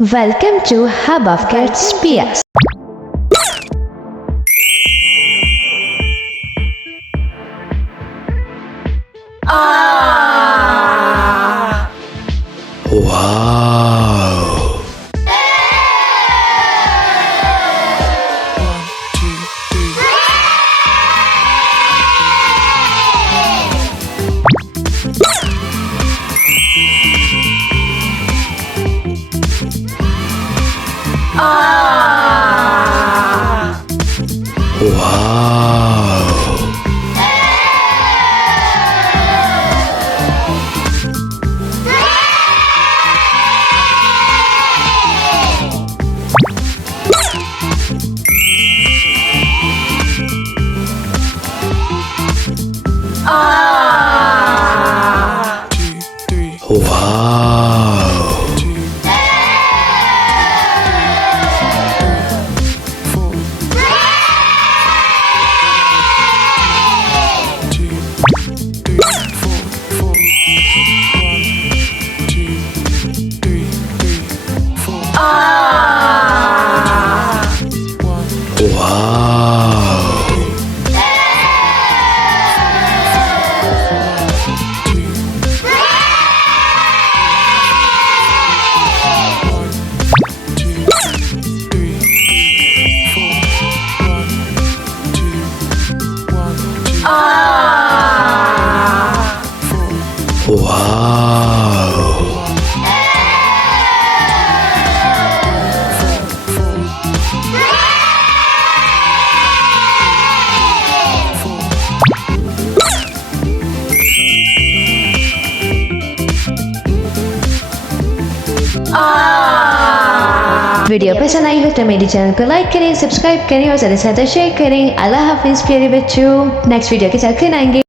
Welcome to Hub of Kids PS. Wow! Wow! Wow! Wow! Video पसंद आई हो तो मेरे चैनल को लाइक करें, सब्सक्राइब करें और ज़्यादा से ज़्यादा शेयर करें। अल्लाह हाफिज़ प्यारे बच्चों। नेक्स्ट वीडियो के साथ फिर आएंगे।